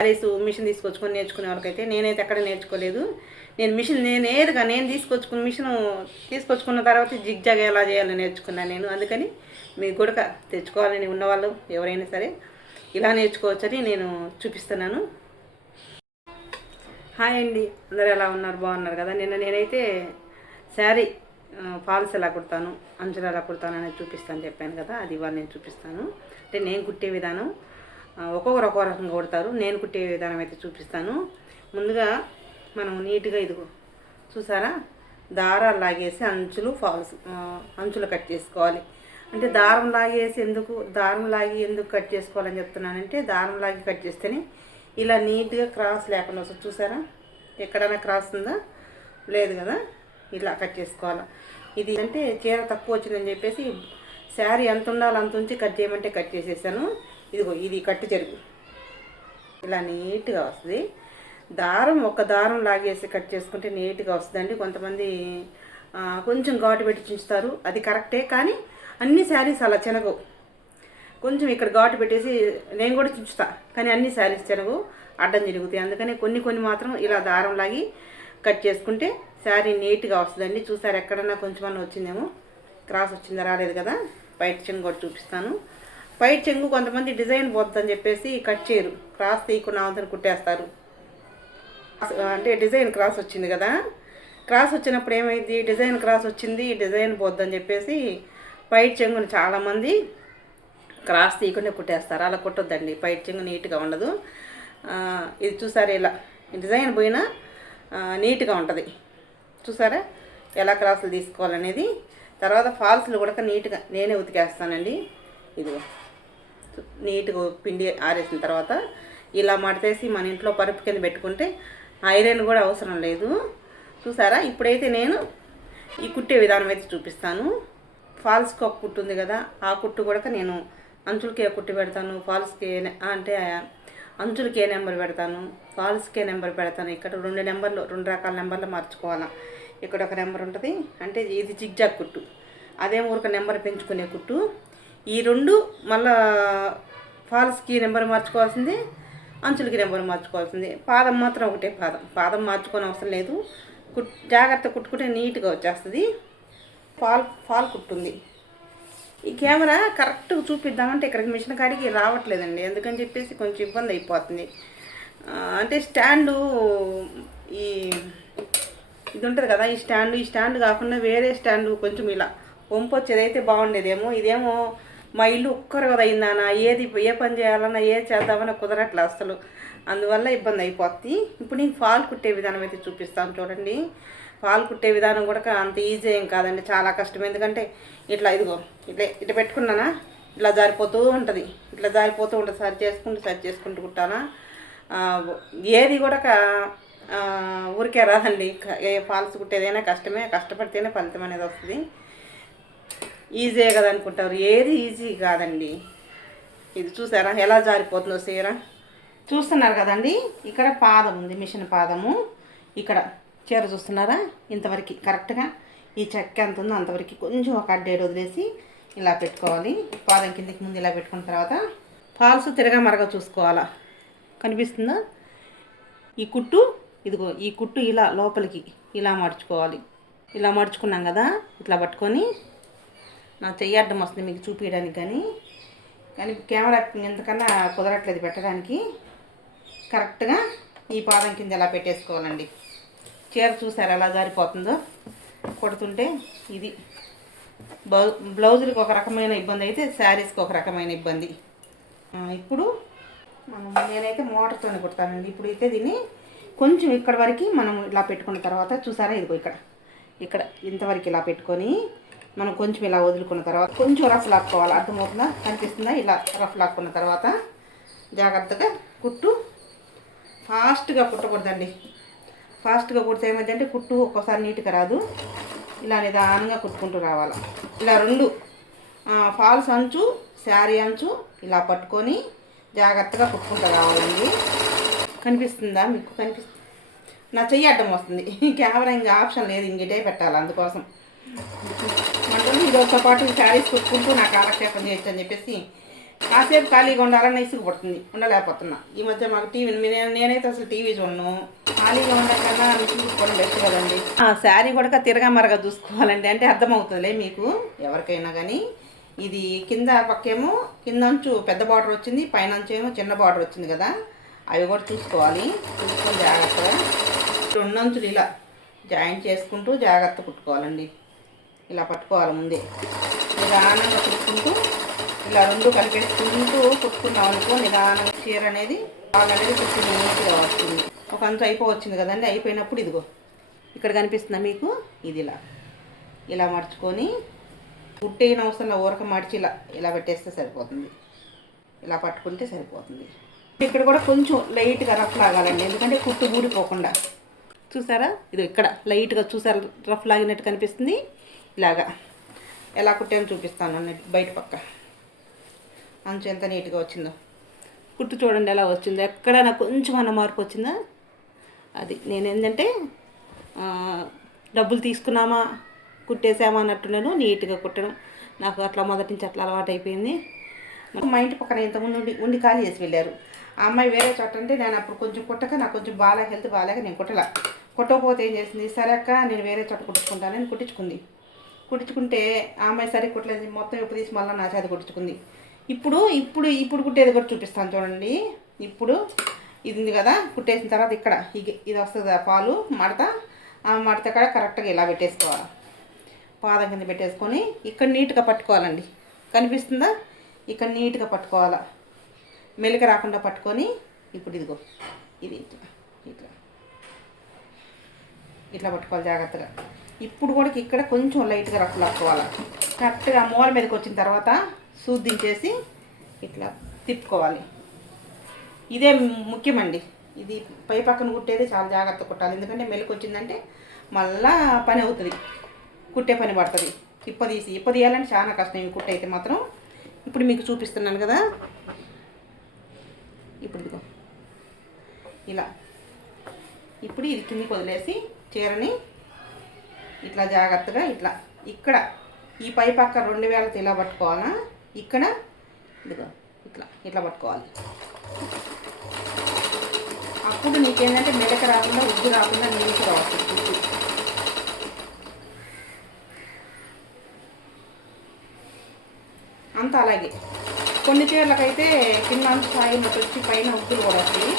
Saris machine తీసుకొచ్చుకొని నేర్చుకునే వాళ్ళకైతే నేనైతే ఎక్కడ నేర్చుకోలేదు. నేను మిషన్ నేను నేరుగా నేను తీసుకొచ్చుకున్న మిషన్ తీసుకొచ్చుకున్న తర్వాత జిగ్జాగ్ ఎలా చేయాలో నేర్చుకున్నాను నేను. అందుకని మీకు కూడా తెచ్చుకోవాలని ఉన్నవాళ్ళు ఎవరైనా సరే ఇలా నేర్చుకోవచ్చని నేను చూపిస్తున్నాను. హాయ్ అండి. అందరూ ఎలా ఉన్నారు? బాగున్నారు కదా? నిన్న నేనైతే శారీ ఫాల్స్ ఎలా కుడతాను అంచులు ఎలా కుడతాను అనేది చూపిస్తాను చెప్పాను కదా. అది ఇవాళ నేను చూపిస్తాను. అంటే నేను కుట్టే విధానం. ఒక్కొక్కరు ఒక్కో రకంగా కొడతారు. నేను కుట్టే విధానం అయితే చూపిస్తాను. ముందుగా మనం నీట్గా ఇదిగో చూసారా? దారాలు లాగేసి అంచులు ఫాల్స్ అంచులు కట్ చేసుకోవాలి. అంటే దారం లాగేసి ఎందుకు దారం లాగి ఎందుకు కట్ చేసుకోవాలని చెప్తున్నానంటే దారం లాగి కట్ చేస్తేనే ఇలా నీట్గా క్రాస్ లేకుండా వస్తుంది. చూసారా? ఎక్కడైనా క్రాస్ ఉందా? లేదు కదా? ఇలా కట్ చేసుకోవాలి. ఇది అంటే చీర తక్కువ వచ్చిందని చెప్పేసి శారీ ఎంత ఉండాలో అంత ఉంచి కట్ చేయమంటే కట్ చేసేసాను. ఇదిగో ఇది కట్టు చెరుగు ఇలా నీట్గా వస్తుంది. దారం ఒక దారం లాగేసి కట్ చేసుకుంటే నీట్గా వస్తుందండి. కొంతమంది కొంచెం ఘాటు పెట్టి చించుతారు. అది కరెక్టే కానీ అన్ని శారీస్ అలా చెనగవు. కొంచెం ఇక్కడ ఘాటు పెట్టేసి నేను కూడా చించుతా కానీ అన్ని శారీస్ చెనగు అడ్డం జరుగుతాయి అందుకని కొన్ని కొన్ని మాత్రం ఇలా దారం లాగి కట్ చేసుకుంటే శారీ నీట్గా వస్తుందండి. చూసారు ఎక్కడన్నా కొంచెం అన్న వచ్చిందేమో క్రాస్ వచ్చిందా రాలేదు కదా? బయట చెంగు కూడా చూపిస్తాను. బయట చెంగు కొంతమంది డిజైన్ పోద్దని చెప్పేసి కట్ చేయరు. క్రాస్ తీయకుండా అవతల కుట్టేస్తారు. అంటే డిజైన్ క్రాస్ వచ్చింది కదా. క్రాస్ వచ్చినప్పుడు ఏమైంది? డిజైన్ క్రాస్ వచ్చింది డిజైన్ పోద్దని చెప్పేసి పైట్ చెంగుని చాలామంది క్రాస్ తీయకుండా కుట్టేస్తారు. అలా కుట్టొద్దండి. పైట్ చెంగు నీట్గా ఉండదు. ఇది చూసారా ఇలా? డిజైన్ పోయినా నీట్గా ఉంటుంది. చూసారా? ఎలా క్రాసులు తీసుకోవాలనేది. తర్వాత ఫాల్స్లు కూడా నీట్గా నేనే ఉతికేస్తానండి. ఇదిగో. నీట్గా పిండి ఆరేసిన తర్వాత ఇలా మడతేసి మన ఇంట్లో పరుపు కింద పెట్టుకుంటే ఐరన్ కూడా అవసరం లేదు. చూసారా? ఇప్పుడైతే నేను ఈ కుట్టే విధానం అయితే చూపిస్తాను. ఫాల్స్కి ఒక కుట్టు ఉంది కదా ఆ కుట్టు కూడా నేను అంచులకే ఏ కుట్టు పెడతాను? ఫాల్స్కి అంటే అంచులకి ఏ నెంబర్ పెడతాను? ఫాల్స్కే నెంబర్ పెడతాను? ఇక్కడ రెండు నెంబర్లు రెండు రకాల నెంబర్లు మార్చుకోవాలా? ఇక్కడ ఒక నెంబర్ ఉంటుంది. అంటే ఇది జిగ్జాగ్ కుట్టు. అదే ఊరిక నెంబర్ పెంచుకునే కుట్టు. ఈ రెండు మళ్ళా ఫాల్స్కి నెంబర్ మార్చుకోవాల్సింది అంచులకి నెంబర్ మార్చుకోవాల్సింది. పాదం మాత్రం ఒకటే పాదం. పాదం మార్చుకోని అవసరం లేదు. కుట్ జాగ్రత్త కుట్టుకుంటే నీట్గా వచ్చేస్తుంది. ఫాల్ ఫాల్ కుట్టుంది. ఈ కెమెరా కరెక్ట్గా చూపిద్దామంటే ఇక్కడికి మిషన్ కాడికి రావట్లేదండి. ఎందుకని చెప్పేసి కొంచెం ఇబ్బంది అయిపోతుంది. అంటే స్టాండు ఈ ఇది ఉంటుంది కదా ఈ స్టాండ్ ఈ స్టాండ్ కాకుండా వేరే స్టాండ్ కొంచెం ఇలా వంపు వచ్చేది అయితే బాగుండేదేమో. ఇదేమో మా ఇల్లు ఒక్కరు కదా అయిందానా ఏది ఏ పని చేయాలన్నా ఏ చేద్దామన్నా కుదరట్లే అసలు. అందువల్ల ఇబ్బంది అయిపోద్ది. ఇప్పుడు నేను ఫాల్ కుట్టే విధానం అయితే చూపిస్తాను చూడండి. ఫాల్ కుట్టే విధానం కూడా అంత ఈజీ ఏం కాదండి. చాలా కష్టం. ఎందుకంటే ఇట్లా ఇదిగో ఇట్లా ఇట్లా పెట్టుకున్నానా? ఇట్లా జారిపోతూ ఉంటుంది. ఇట్లా జారిపోతూ ఉంటుంది. సరి చేసుకుంటూ సరి చేసుకుంటూ కుట్టానా ఏది కూడా ఊరికే రాదండి. ఏ ఫాల్స్ కుట్టేదైనా కష్టమే. కష్టపడితేనే ఫలితం అనేది వస్తుంది. ఈజీయే కదా అనుకుంటారు ఏది ఈజీ కాదండి. ఇది చూసారా? ఎలా జారిపోతుందో చీర? చూస్తున్నారు కదండి? ఇక్కడ పాదం ఉంది మిషన్ పాదము. ఇక్కడ చీర చూస్తున్నారా? ఇంతవరకు కరెక్ట్గా ఈ చెక్క ఎంత ఉందో అంతవరకు కొంచెం ఒక అడ్డేడు వదిలేసి ఇలా పెట్టుకోవాలి. పాదం కిందకి ముందు ఇలా పెట్టుకున్న తర్వాత ఫాల్స్ తిరగా మరగా చూసుకోవాలా? కనిపిస్తుందా? ఈ కుట్టు ఇదిగో ఈ కుట్టు ఇలా లోపలికి ఇలా మడుచుకోవాలి ఇలా మడుచుకున్నాం కదా? ఇట్లా పట్టుకొని నా చెయ్యి అడ్డం వస్తుంది మీకు చూపించడానికి కానీ. కానీ కెమెరా ఎంతకన్నా కుదరట్లేదు పెట్టడానికి. కరెక్ట్గా ఈ పాదం కింద ఎలా పెట్టేసుకోవాలండి. చీర చూసారు ఎలా జారిపోతుందో? కొడుతుంటే ఇది. బ్లౌ ఒక రకమైన ఇబ్బంది అయితే శారీస్కి ఒక రకమైన ఇబ్బంది. ఇప్పుడు మనం నేనైతే మోటార్తోనే కుడతానండి. ఇప్పుడు అయితే దీన్ని కొంచెం ఇక్కడ వరకు మనం ఇలా పెట్టుకున్న తర్వాత చూసారా? ఇదిగో ఇక్కడ. ఇక్కడ ఇంతవరకు ఇలా పెట్టుకొని మనం కొంచెం ఇలా వదులుకున్న తర్వాత కొంచెం రఫ్ లాక్కోవాలి. అర్థమవుతుందా? కనిపిస్తుందా ఇలా రఫ్ లాక్కున్న తర్వాత జాగ్రత్తగా కుట్టు. ఫాస్ట్గా కుట్టకూడదండి. ఫాస్ట్గా కుడితే ఏమైందంటే కుట్టు ఒక్కోసారి నీట్గా రాదు. ఇలా నిదానంగా కుట్టుకుంటూ రావాలి. ఇలా రెండు ఫాల్స్ అంచు శారీ అంచు ఇలా పట్టుకొని జాగ్రత్తగా కుట్టుకుంటూ రావాలండి. కనిపిస్తుందా? మీకు కనిపిస్తుంది నా చెయ్యి అడ్డం వస్తుంది. కెమెరా ఇంకా ఆప్షన్ లేదు. ఇంకటే పెట్టాలి అందుకోసం. అనుకుని ఇదొక పాటు శారీస్ కుట్టుకుంటూ నాకు కాలక్షేపం చేయొచ్చు అని చెప్పేసి కాసేపు ఖాళీగా ఉండాలని ఇసుగు పడుతుంది ఉండలేకపోతున్నా. ఈ మధ్య మాకు టీవీ నేనైతే అసలు టీవీ చూడను. ఖాళీగా ఉండకన్నా మిషన్ కుట్టుకోవడం బెస్ట్ కదండి. ఆ శారీ కూడా తిరగమరగా చూసుకోవాలండి. అంటే అర్థమవుతుందిలే మీకు ఎవరికైనా కానీ ఇది కింద పక్కేమో కిందంచు పెద్ద బార్డర్ వచ్చింది పైన ఏమో చిన్న బార్డర్ వచ్చింది కదా. అవి కూడా చూసుకోవాలి. చూసుకొని జాగ్రత్తగా. రెండు అంచులు ఇలా జాయింట్ చేసుకుంటూ జాగ్రత్త కుట్టుకోవాలండి. ఇలా పట్టుకోవాలి ముందే. నిదానంగా కుట్టుకుంటూ ఇలా రెండు కలిపేసుకుంటూ కుట్టుకున్నాం అనుకో నిదానంగా చీర అనేది బాగా అనేది కుట్టి నీట్గా వస్తుంది. ఒక అంచు అయిపోవచ్చింది కదండి అయిపోయినప్పుడు ఇదిగో. ఇక్కడ కనిపిస్తుందా మీకు ఇది ఇలా ఇలా మడుచుకొని కుట్టేయని అవసరం ఊరక మడిచి ఇలా ఇలా పెట్టేస్తే సరిపోతుంది. ఇలా పట్టుకుంటే సరిపోతుంది. ఇక్కడ కూడా కొంచెం లైట్గా రఫ్ లాగాలండి ఎందుకంటే కుట్టు ఊడిపోకుండా. చూసారా? ఇది ఇక్కడ లైట్గా చూసారా? రఫ్ లాగినట్టు కనిపిస్తుంది. ఇలాగా ఎలా కుట్టాను చూపిస్తాను అన్నట్టు బయట పక్క. అంచు ఎంత నీట్గా వచ్చిందో. కుట్టు చూడండి ఎలా వచ్చిందో. ఎక్కడైనా కొంచెం అన్న మార్పు వచ్చిందా? అది నేను ఏంటంటే డబ్బులు తీసుకున్నామా కుట్టేసామా అన్నట్టున్నాను నీట్గా కుట్టడం. నాకు అట్లా మొదటి నుంచి అట్లా అలవాటు అయిపోయింది. మా ఇంటి పక్కన ఇంతకుముందు ఉండి ఉండి ఖాళీ చేసి వెళ్ళారు. ఆ అమ్మాయి వేరే చోట అంటే నేను అప్పుడు కొంచెం కుట్టక నాకు కొంచెం బాగాలేక హెల్త్ బాగాలేక నేను కుట్టలా. కుట్టకపోతే ఏం చేసింది? సరే అక్క నేను వేరే చోట కుట్టుకుంటానని కుట్టించుకుంది. కుట్టించుకుంటే ఆమె అమ్మాయి సరే కుట్టలేదు మొత్తం ఇప్పుడు తీసి మళ్ళీ నా చేతి కుట్టించుకుంది ఇప్పుడు ఇప్పుడు ఇప్పుడు కుట్టేది కూడా చూపిస్తాను చూడండి. ఇప్పుడు ఇది ఉంది కదా కుట్టేసిన తర్వాత ఇక్కడ ఇది వస్తుంది పాలు మడత. ఆ మడత కూడా కరెక్ట్గా ఇలా పెట్టేసుకోవాలి. పాదం కింద పెట్టేసుకొని ఇక్కడ నీట్గా పట్టుకోవాలండి. కనిపిస్తుందా? ఇక్కడ నీట్గా పట్టుకోవాలా. మెలిక రాకుండా పట్టుకొని ఇప్పుడు ఇదిగో ఇది ఇట్లా ఇట్లా. ఇట్లా పట్టుకోవాలి జాగ్రత్తగా. ఇప్పుడు కూడా ఇక్కడ కొంచెం లైట్గా రఫ్ లాక్కోవాలి కరెక్ట్గా మూల మీదకి వచ్చిన తర్వాత శుద్ధించేసి ఇట్లా తిప్పుకోవాలి. ఇదే ముఖ్యమండి. ఇది పై పక్కన కుట్టేది చాలా జాగ్రత్త కుట్టాలి. ఎందుకంటే మెలకు వచ్చిందంటే మళ్ళా పని అవుతుంది. కుట్టే పని పడుతుంది. ఇప్ప తీసి ఇప్ప తీయాలంటే చాలా కష్టం. ఇవి కుట్టయితే మాత్రం ఇప్పుడు మీకు చూపిస్తున్నాను కదా. ఇప్పుడు ఇదిగో. ఇలా. ఇప్పుడు ఇది కిందికి వదిలేసి చీరని ఇట్లా జాగ్రత్తగా ఇట్లా ఇక్కడ ఈ పై పక్క రెండు వేలతో ఇలా పట్టుకోవాలా? ఇక్కడ ఇదిగో ఇట్లా ఇట్లా పట్టుకోవాలి. అప్పుడు నీకేంటంటే మెడక రాకుండా ఉగ్గు రాకుండా నీళ్ళు రావచ్చు. అంత అలాగే. కొన్ని చీరలకైతే కింద స్థాయి వచ్చి పైన ఉగ్గులు కూడా వస్తాయి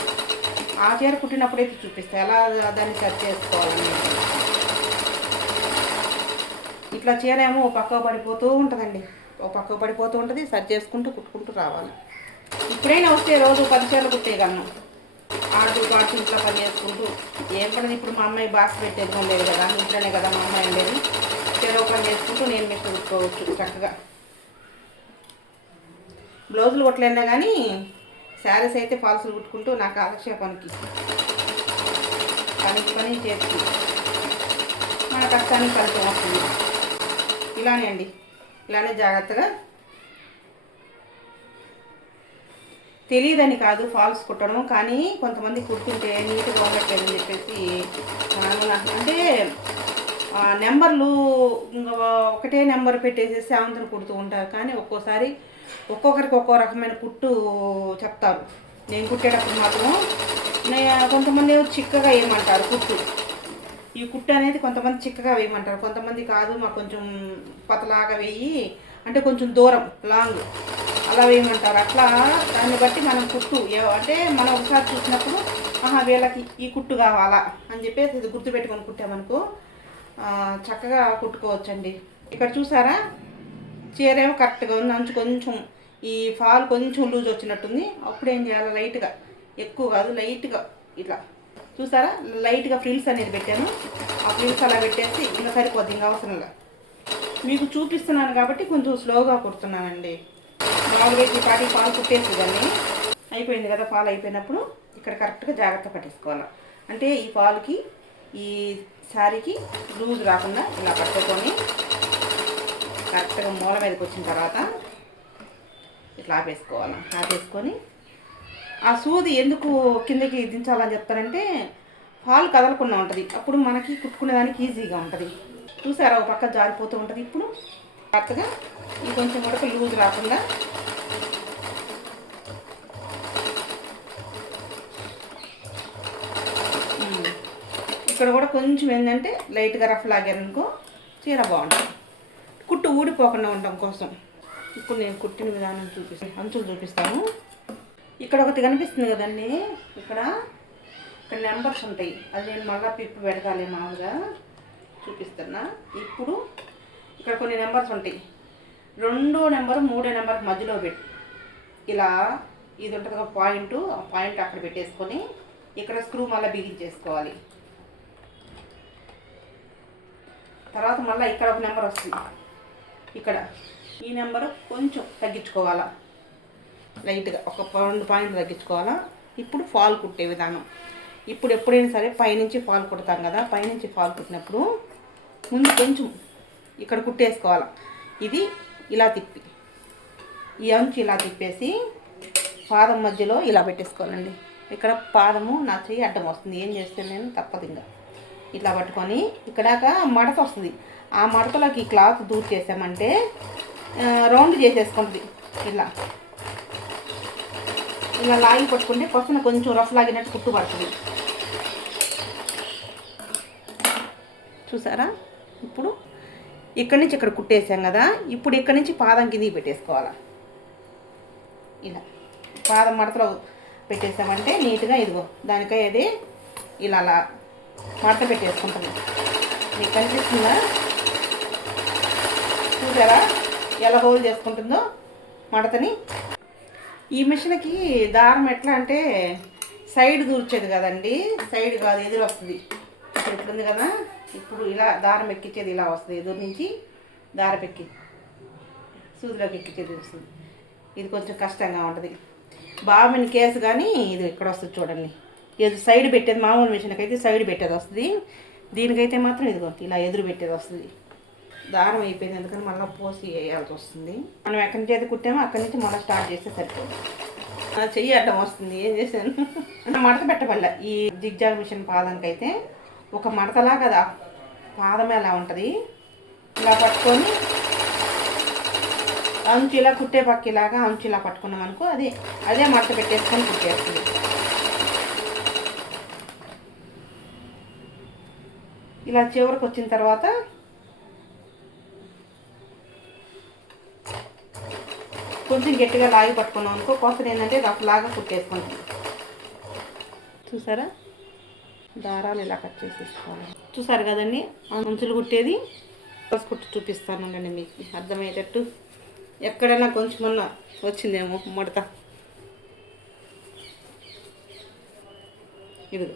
ఆ చీర కుట్టినప్పుడైతే చూపిస్తాయి ఎలా దాన్ని సెట్ చేసుకోవాలని ఇట్లా చీర ఏమో ఓ పక్క పడిపోతూ ఉంటుందండి. ఓ పక్క పడిపోతూ ఉంటుంది సరి చేసుకుంటూ కుట్టుకుంటూ రావాలి. ఇప్పుడైనా వస్తే రోజు పది చీరలు కుట్టేయగలను ఆడుతూ పాడుతూ ఇంట్లో పని చేసుకుంటూ ఏం పని ఇప్పుడు మా అమ్మాయి బాక్స్ పెట్టేది లేదు కదా ఇంట్లోనే కదా మా అమ్మాయి ఉండేది. చెరో పని చేసుకుంటూ నేను మీకు కుట్టుకోవచ్చు చక్కగా. బ్లౌజులు కుట్టలేనా కానీ శారీస్ అయితే ఫాల్సులు కుట్టుకుంటూ నాకు కాలక్షేపానికి పనికి పని చేసి మన కష్టానికి ఫలితం వస్తుంది. ఇలానే అండి. ఇలానే జాగ్రత్తగా తెలియదని కాదు ఫాల్స్ కుట్టడం కానీ కొంతమంది కుడుతుంటే నీట్గా ఉండట్లేదు అని చెప్పేసి అంటే నెంబర్లు ఇంకా ఒకటే నెంబర్ పెట్టేసి సెవెంత్ని కుడుతూ ఉంటారు. కానీ ఒక్కోసారి ఒక్కొక్కరికి ఒక్కో రకమైన కుట్టు చెప్తారు. నేను కుట్టేటప్పుడు మాత్రం కొంతమంది చిక్కగా వేయమంటారు కుట్టు. ఈ కుట్టు అనేది కొంతమంది చిక్కగా వేయమంటారు. కొంతమంది కాదు మాకు కొంచెం పతలాగా వేయి అంటే కొంచెం దూరం లాంగ్. అలా వేయమంటారు. అట్లా దాన్ని బట్టి మనం కుట్టు ఏ- అంటే మనం ఒకసారి చూసినప్పుడు ఆహా వీళ్ళకి ఈ కుట్టు కావాలా? అని చెప్పేసి ఇది గుర్తుపెట్టుకొని కుట్టామనుకో చక్కగా కుట్టుకోవచ్చండి. ఇక్కడ చూసారా? చీరేమో కరెక్ట్గా ఉంది. అంచు కొంచెం ఈ ఫాల్ కొంచెం లూజ్ వచ్చినట్టుంది. అప్పుడు ఏం చేయాలి? లైట్గా. ఎక్కువ కాదు లైట్గా. ఇట్లా. చూసారా? లైట్గా ఫ్రిల్స్ అనేది పెట్టాను. ఆ ఫ్రిల్స్ అలా పెట్టేసి ఇంకా సరిపోద్ది ఇంకా అవసరంగా మీకు చూపిస్తున్నాను కాబట్టి కొంచెం స్లోగా కుడుతున్నానండి. మామూలుగా ఈ పాటి పాలు కుట్టేసి దాన్ని. అయిపోయింది కదా పాలు అయిపోయినప్పుడు ఇక్కడ కరెక్ట్గా జాగ్రత్త పట్టేసుకోవాలి. అంటే ఈ పాలుకి ఈ శారీకి లూజ్ రాకుండా ఇలా పట్టుకొని కరెక్ట్గా మూల మీదకి వచ్చిన తర్వాత ఇట్లా ఆపేసుకోవాలి. ఆపేసుకొని ఆ సూది ఎందుకు కిందకి దించాలని చెప్తారంటే పాలు కదలకుండా ఉంటుంది. అప్పుడు మనకి కుట్టుకునేదానికి ఈజీగా ఉంటుంది. చూసారా ఒక పక్క జారిపోతూ ఉంటుంది. ఇప్పుడు కరెక్ట్గా ఇది కొంచెం కూడా లూజ్ రాకుండా ఇక్కడ కూడా కొంచెం ఏంటంటే లైట్గా రఫ్ లాగారనుకో చీర బాగుంటుంది. కుట్టు ఊడిపోకుండా ఉండడం కోసం. ఇప్పుడు నేను కుట్టిన విధానం చూపిస్తాను అంచులు చూపిస్తాను. ఇక్కడ ఒకటి కనిపిస్తుంది కదండి. ఇక్కడ ఇక్కడ నెంబర్స్ ఉంటాయి. అది నేను మళ్ళీ పిప్పు పెడతాలి మామూలుగా. చూపిస్తున్నా. ఇప్పుడు ఇక్కడ కొన్ని నెంబర్స్ ఉంటాయి. రెండో నెంబర్ మూడో నెంబర్ మధ్యలో పెట్టి. ఇలా ఇది ఉంటుంది ఒక పాయింట్. ఆ పాయింట్ అక్కడ పెట్టేసుకొని ఇక్కడ స్క్రూ మళ్ళీ బిగించేసుకోవాలి. తర్వాత మళ్ళీ ఇక్కడ ఒక నెంబర్ వస్తుంది. ఇక్కడ. ఈ నెంబరు కొంచెం తగ్గించుకోవాలా? లైట్గా ఒక రెండు పాయింట్ తగ్గించుకోవాలా? ఇప్పుడు ఫాల్ కుట్టే విధానం. ఇప్పుడు ఎప్పుడైనా సరే పైనుంచి ఫాల్ కుడతాం కదా పైనుంచి ఫాల్ కుట్టినప్పుడు ముందు కొంచెం ఇక్కడ కుట్టేసుకోవాలి. ఇది ఇలా తిప్పి ఈ అంచు ఇలా తిప్పేసి పాదం మధ్యలో ఇలా పెట్టేసుకోవాలండి. ఇక్కడ పాదము నా చెయ్యి అడ్డం వస్తుంది. ఏం చేస్తే నేను తప్పదు ఇంకా. ఇట్లా పట్టుకొని ఇక్కడాక మడత వస్తుంది. ఆ మడతలోకి క్లాత్ దూర్ చేసామంటే రౌండ్ చేసేసుకుంటుంది. ఇలా ఇలా లాగి పట్టుకుంటే పక్కన కొంచెం రఫ్ లాగినట్టు కుట్టు పడుతుంది. చూసారా? ఇప్పుడు ఇక్కడి నుంచి ఇక్కడ కుట్టేసాం కదా ఇప్పుడు ఇక్కడి నుంచి పాదం కిందికి పెట్టేసుకోవాలా? ఇలా. పాదం మడతలో పెట్టేసామంటే నీట్గా ఇదిగో దానికై అది ఇలా అలా మడత పెట్టేసుకుంటుంది మీకు కనిపిస్తుందా? చూసారా? ఎలా హోల్ చేసుకుంటుందో మడతని ఈ మిషన్కి దారం ఎట్లా అంటే సైడ్ దూర్చేది కదండి సైడ్ కాదు ఎదురు వస్తుంది. ఇప్పుడు ఇప్పుడు ఉంది కదా ఇప్పుడు ఇలా దారం ఎక్కించేది ఇలా వస్తుంది ఎదురు నుంచి దారం ఎక్కి సూదిలోకి ఎక్కించేది వస్తుంది. ఇది కొంచెం కష్టంగా ఉంటుంది. బాబుని కేసు కానీ ఇది ఇక్కడ వస్తుంది చూడండి. ఇది సైడ్ పెట్టేది మామూలు మిషన్కి అయితే సైడ్ పెట్టేది వస్తుంది. దీనికైతే మాత్రం ఇదిగో ఇలా ఎదురు పెట్టేది వస్తుంది. దారం అయిపోయింది. ఎందుకని మళ్ళీ పోసి వేయాల్సి వస్తుంది. మనం ఎక్కడి నుంచి అయితే కుట్టామో అక్కడి నుంచి మళ్ళీ స్టార్ట్ చేస్తే సరిపోతుంది చెయ్యి అడ్డం వస్తుంది. ఏం చేశాను? మడత పెట్టబల్ల ఈ జిగ్జాగ్ మిషన్ పాదంకి అయితే ఒక మడతలా కదా పాదమే అలా ఉంటుంది? ఇలా పట్టుకొని అంచు ఇలా కుట్టే పక్కిలాగా అంచు ఇలా పట్టుకున్నాం అనుకో అదే అదే మడత పెట్టేసుకొని కుట్టేస్తుంది. ఇలా చివరికి వచ్చిన తర్వాత కొంచెం గట్టిగా లాగి పట్టుకున్నాం అనుకో కొత్త ఏంటంటే రఫ్ లాగా కుట్టేసుకుంటాం. చూసారా? దారాలు ఇలా కట్ చేసేసుకోవాలి. చూసారు కదండి? అంచులు కుట్టేది. డ్రెస్ కుట్టి చూపిస్తాను అండి మీకు అర్థమయ్యేటట్టు. ఎక్కడైనా కొంచెమన్నా వచ్చిందేమో ముడత. ఇదిగో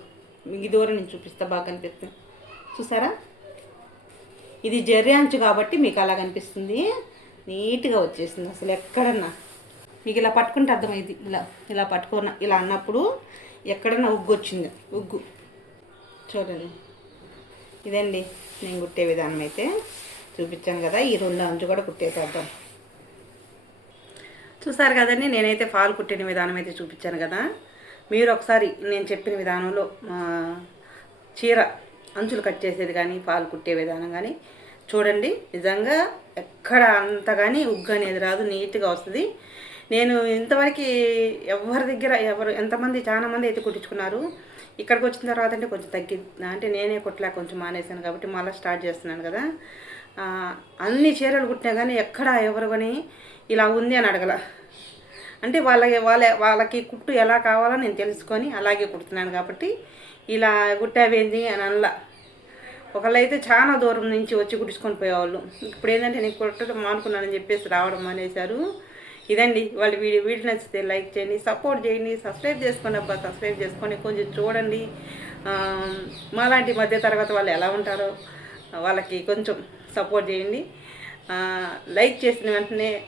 మీకు దూరం నేను చూపిస్తా బాగా కనిపిస్తుంది. చూసారా? ఇది జర్రి అంచు కాబట్టి మీకు అలా కనిపిస్తుంది. నీట్గా వచ్చేసింది అసలు ఎక్కడన్నా. మీకు ఇలా పట్టుకుంటే అర్థమైంది. ఇలా ఇలా పట్టుకున్న ఇలా అన్నప్పుడు ఎక్కడన్నా ఉగ్గు వచ్చింది. ఉగ్గు. చూడండి. ఇదండి. నేను కుట్టే విధానం అయితే చూపించాను కదా ఈ రెండు అంచు కూడా కుట్టేసేద్దాం. చూసారు కదండి నేనైతే ఫాల్ కుట్టిన విధానం అయితే చూపించాను కదా. మీరు ఒకసారి నేను చెప్పిన విధానంలో చీర అంచులు కట్ చేసేది కానీ పాలు కుట్టే విధానం కానీ చూడండి నిజంగా ఎక్కడ అంత కానీ ఉగ్గు అనేది రాదు నీట్గా వస్తుంది. నేను ఇంతవరకు ఎవరి దగ్గర ఎవరు ఎంతమంది చాలా మంది అయితే కుట్టించుకున్నారు. ఇక్కడికి వచ్చిన తర్వాత అంటే కొంచెం తగ్గి అంటే నేనే కుట్టలే కొంచెం మానేశాను కాబట్టి మళ్ళీ స్టార్ట్ చేస్తున్నాను కదా. అన్ని చీరలు కుట్టినా కానీ ఎక్కడ ఎవరు కానీ ఇలా ఉంది అని అడగల. అంటే వాళ్ళకి వాళ్ళ వాళ్ళకి కుట్టు ఎలా కావాలో నేను తెలుసుకొని అలాగే కుడుతున్నాను కాబట్టి ఇలా కుట్టావేంది అని అనలా. ఒకళ్ళు అయితే చాలా దూరం నుంచి వచ్చి కుట్టించుకొని పోయేవాళ్ళు. ఇప్పుడు ఏంటంటే నేను కుట్టడం మానుకున్నానని చెప్పేసి రావడం మానేశారు. ఇదండి వాళ్ళు వీడియో. వీడియో నచ్చితే లైక్ చేయండి సపోర్ట్ చేయండి సబ్స్క్రైబ్ చేసుకోండి అబ్బా సబ్స్క్రైబ్ చేసుకొని కొంచెం చూడండి. మాలాంటి మధ్య తరగతి వాళ్ళు ఎలా ఉంటారో వాళ్ళకి కొంచెం సపోర్ట్ చేయండి. లైక్ చేసిన వెంటనే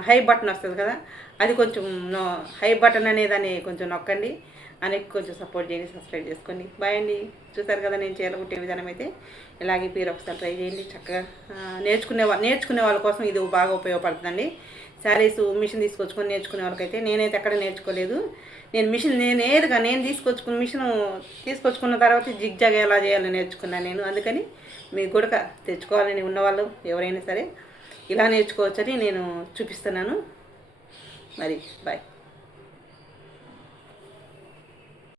హై బటన్ వస్తుంది కదా అది కొంచెం నో- హై బటన్ అనేదాన్ని కొంచెం నొక్కండి. అనేది కొంచెం సపోర్ట్ చేయండి సబ్స్క్రైబ్ చేసుకోండి. బాయ్ అండి. చూసారు కదా నేను చీరలు కుట్టే విధానం అయితే. ఇలాగే మీరు ఒకసారి ట్రై చేయండి. చక్కగా నేర్చుకునే నేర్చుకునే వాళ్ళ కోసం ఇది బాగా ఉపయోగపడుతుందండి. శారీస్ మిషన్ తీసుకొచ్చుకొని నేర్చుకునే వాళ్ళకైతే నేనైతే ఎక్కడ నేర్చుకోలేదు. నేను మిషన్ నేను ఏదిగా నేను తీసుకొచ్చుకున్న మిషన్ తీసుకొచ్చుకున్న తర్వాత జిగ్జాగ్ ఎలా చేయాలో నేర్చుకున్నాను నేను. అందుకని మీకు కూడా తెచ్చుకోవాలని ఉన్నవాళ్ళు ఎవరైనా సరే ఇలా నేర్చుకోవచ్చని నేను చూపిస్తున్నాను. మరి బాయ్